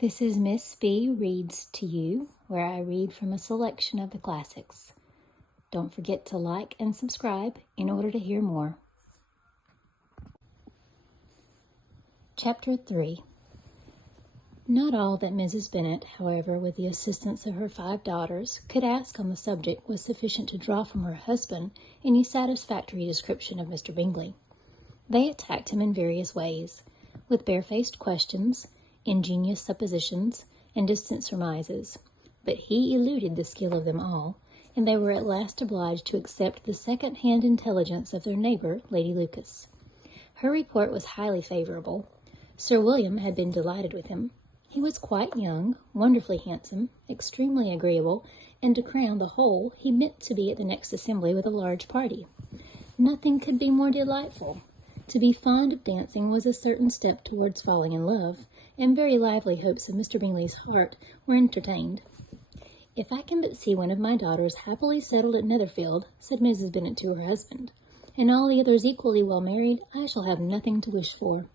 This is Miss B Reads to You, where I read from a selection of the classics. Don't forget to like and subscribe in order to hear more. Chapter 3. Not all that Mrs. Bennet, however, with the assistance of her 5 daughters, could ask on the subject was sufficient to draw from her husband any satisfactory description of Mr. Bingley. They attacked him in various ways, with barefaced questions, ingenious suppositions, and distant surmises, but he eluded the skill of them all, and they were at last obliged to accept the second-hand intelligence of their neighbour, Lady Lucas. Her report was highly favourable. Sir William had been delighted with him. He was quite young, wonderfully handsome, extremely agreeable, and to crown the whole, he meant to be at the next assembly with a large party. Nothing could be more delightful. To be fond of dancing was a certain step towards falling in love, and very lively hopes of Mr. Bingley's heart were entertained. "If I can but see one of my daughters happily settled at Netherfield," said Mrs. Bennet to her husband, "and all the others equally well married, I shall have nothing to wish for."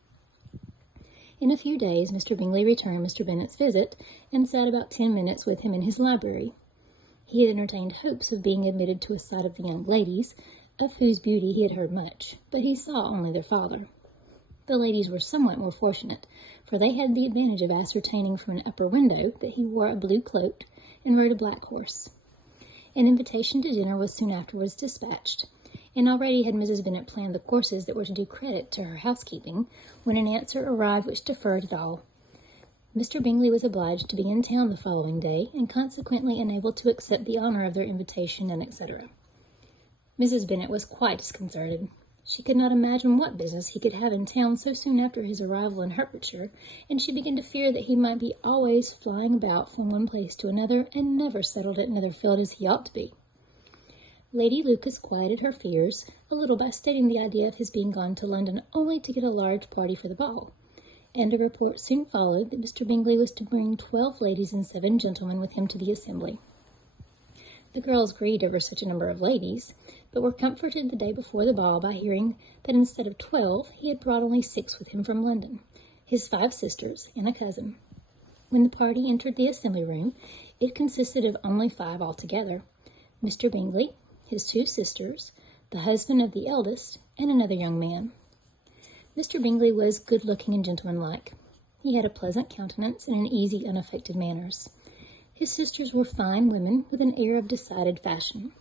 In a few days Mr. Bingley returned Mr. Bennet's visit, and sat about 10 minutes with him in his library. He had entertained hopes of being admitted to a sight of the young ladies, of whose beauty he had heard much, but he saw only their father. The ladies were somewhat more fortunate, for they had the advantage of ascertaining from an upper window that he wore a blue cloak and rode a black horse. An invitation to dinner was soon afterwards dispatched, and already had Mrs. Bennet planned the courses that were to do credit to her housekeeping, when an answer arrived which deferred it all. Mr. Bingley was obliged to be in town the following day, and consequently unable to accept the honour of their invitation, and etc. Mrs. Bennet was quite disconcerted. She could not imagine what business he could have in town so soon after his arrival in Hertfordshire, and she began to fear that he might be always flying about from one place to another, and never settled at Netherfield as he ought to be. Lady Lucas quieted her fears a little by stating the idea of his being gone to London only to get a large party for the ball, and a report soon followed that Mr. Bingley was to bring 12 ladies and 7 gentlemen with him to the assembly. The girls grieved over such a number of ladies, but were comforted the day before the ball by hearing that instead of 12 he had brought only 6 with him from London, his 5 sisters and a cousin. When the party entered the assembly room, it consisted of only 5 altogether: Mr. Bingley, his 2 sisters, the husband of the eldest, and another young man. Mr. Bingley was good-looking and gentlemanlike. He had a pleasant countenance and an easy, unaffected manners. His sisters were fine women with an air of decided fashion.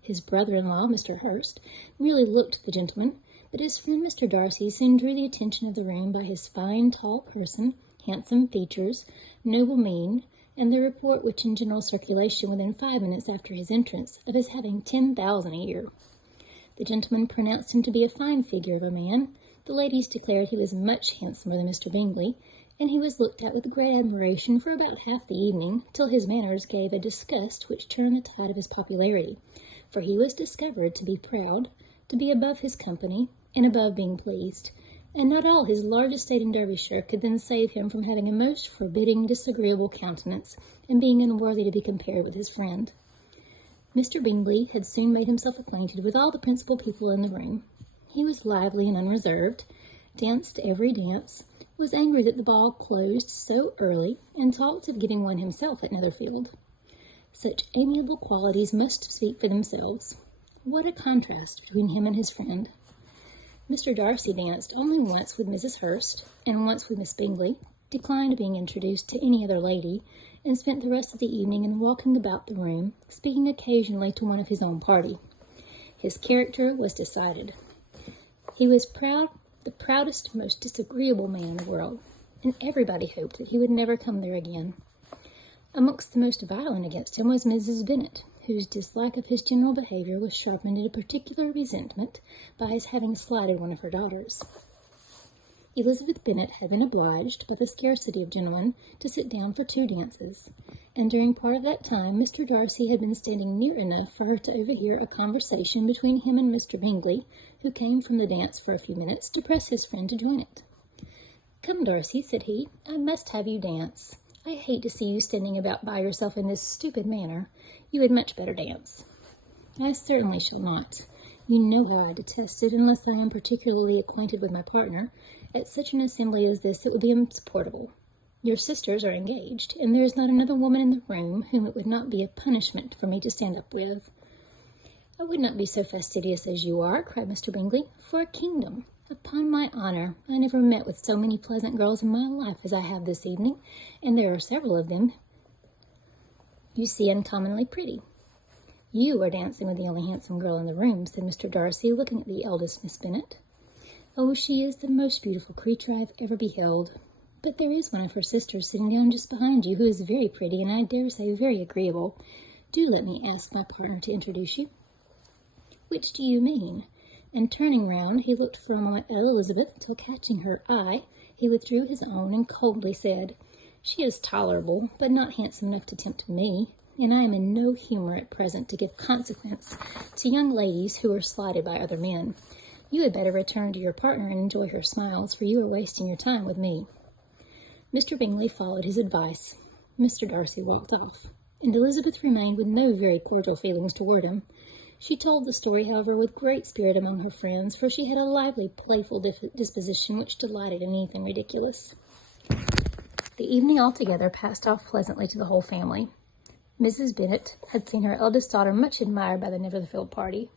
His brother-in-law, Mr. Hurst, merely looked the gentleman, but his friend Mr. Darcy soon drew the attention of the room by his fine, tall person, handsome features, noble mien, and the report which in general circulation within 5 minutes after his entrance of his having 10,000 a year. The gentleman pronounced him to be a fine figure of a man. The ladies declared he was much handsomer than Mr. Bingley, and he was looked at with great admiration for about half the evening, till his manners gave a disgust which turned the tide of his popularity, for he was discovered to be proud, to be above his company, and above being pleased, and not all his large estate in Derbyshire could then save him from having a most forbidding, disagreeable countenance, and being unworthy to be compared with his friend. Mr. Bingley had soon made himself acquainted with all the principal people in the room. He was lively and unreserved, danced every dance, was angry that the ball closed so early, and talked of giving one himself at Netherfield. Such amiable qualities must speak for themselves. What a contrast between him and his friend! Mr. Darcy danced only once with Mrs. Hurst, and once with Miss Bingley, declined being introduced to any other lady, and spent the rest of the evening in walking about the room, speaking occasionally to one of his own party. His character was decided. He was proud, the proudest, most disagreeable man in the world, and everybody hoped that he would never come there again. Amongst the most violent against him was Mrs. Bennet, whose dislike of his general behaviour was sharpened into particular resentment by his having slighted one of her daughters. Elizabeth Bennet had been obliged, by the scarcity of gentlemen, to sit down for 2 dances, and during part of that time Mr. Darcy had been standing near enough for her to overhear a conversation between him and Mr. Bingley, who came from the dance for a few minutes to press his friend to join it. "Come, Darcy," said he, "I must have you dance. I hate to see you standing about by yourself in this stupid manner. You had much better dance." "I certainly shall not. You know how I detest it, unless I am particularly acquainted with my partner. At such an assembly as this it would be insupportable. Your sisters are engaged, and there is not another woman in the room whom it would not be a punishment for me to stand up with." "I would not be so fastidious as you are," cried Mr. Bingley, "for a kingdom. Upon my honour, I never met with so many pleasant girls in my life as I have this evening, and there are several of them you see uncommonly pretty." "You are dancing with the only handsome girl in the room," said Mr. Darcy, looking at the eldest Miss Bennet. "Oh, she is the most beautiful creature I have ever beheld. But there is one of her sisters sitting down just behind you, who is very pretty, and I dare say very agreeable. Do let me ask my partner to introduce you." "Which do you mean?" And turning round, he looked for a moment at Elizabeth, till catching her eye, he withdrew his own and coldly said, "She is tolerable, but not handsome enough to tempt me, and I am in no humour at present to give consequence to young ladies who are slighted by other men. You had better return to your partner and enjoy her smiles, for you are wasting your time with me." Mr. Bingley followed his advice. Mr. Darcy walked off, and Elizabeth remained with no very cordial feelings toward him. She told the story, however, with great spirit among her friends, for she had a lively, playful disposition which delighted in anything ridiculous. The evening altogether passed off pleasantly to the whole family. Mrs. Bennet had seen her eldest daughter much admired by the Netherfield party.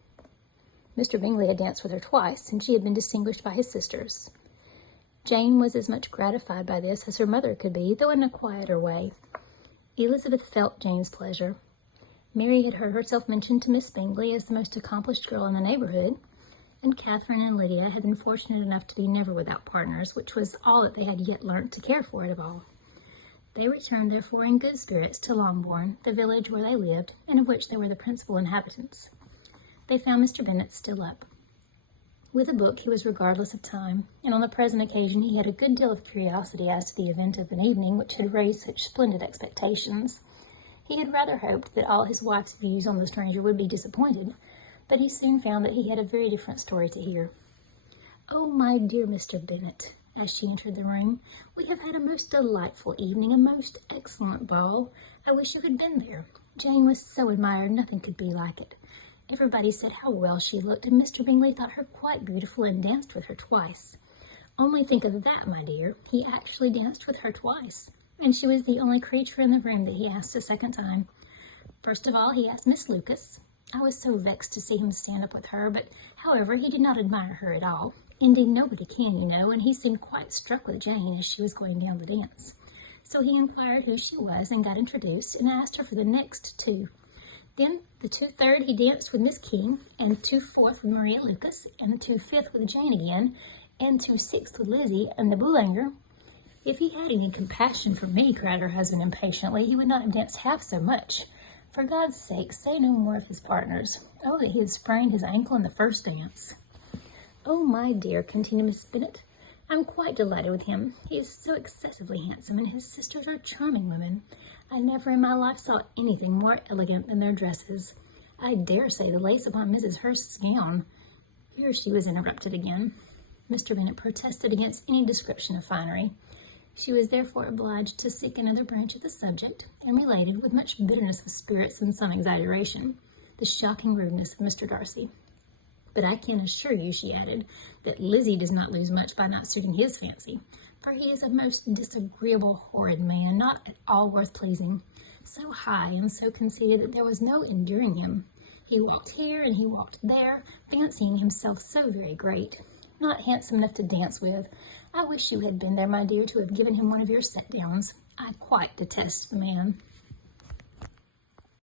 Mr. Bingley had danced with her twice, and she had been distinguished by his sisters. Jane was as much gratified by this as her mother could be, though in a quieter way. Elizabeth felt Jane's pleasure. Mary had heard herself mentioned to Miss Bingley as the most accomplished girl in the neighbourhood, and Catherine and Lydia had been fortunate enough to be never without partners, which was all that they had yet learnt to care for it of all. They returned, therefore, in good spirits to Longbourn, the village where they lived, and of which they were the principal inhabitants. They found Mr. Bennet still up. With a book he was regardless of time, and on the present occasion he had a good deal of curiosity as to the event of an evening which had raised such splendid expectations. He had rather hoped that all his wife's views on the stranger would be disappointed, but he soon found that he had a very different story to hear. "Oh, my dear Mr. Bennet," as she entered the room, "we have had a most delightful evening, a most excellent ball. I wish you had been there. Jane was so admired, nothing could be like it. Everybody said how well she looked, and Mr. Bingley thought her quite beautiful and danced with her twice. Only think of that, my dear, he actually danced with her twice, and she was the only creature in the room that he asked a second time. First of all, he asked Miss Lucas. I was so vexed to see him stand up with her, but, however, he did not admire her at all. Indeed, nobody can, you know, and he seemed quite struck with Jane as she was going down the dance. So he inquired who she was and got introduced, and asked her for the next two. Then, the 2/3 he danced with Miss King, and 2/4 with Maria Lucas, and the 2/5 with Jane again, and 2/6 with Lizzie and the Boulanger. If he had any compassion for me, cried her husband impatiently, he would not have danced half so much. For God's sake, say no more of his partners. Oh, that he had sprained his ankle in the first dance. Oh, my dear, continued Miss Bennet, I'm quite delighted with him. He is so excessively handsome, and his sisters are charming women. I never in my life saw anything more elegant than their dresses. I dare say the lace upon Mrs. Hurst's gown. Here she was interrupted again. Mr. Bennet protested against any description of finery. She was therefore obliged to seek another branch of the subject, and related, with much bitterness of spirits and some exaggeration, the shocking rudeness of Mr. Darcy. But I can assure you, she added, that Lizzie does not lose much by not suiting his fancy, for he is a most disagreeable, horrid man, not at all worth pleasing, so high and so conceited that there was no enduring him. He walked here and he walked there, fancying himself so very great, not handsome enough to dance with. I wish you had been there, my dear, to have given him one of your set-downs. I quite detest the man.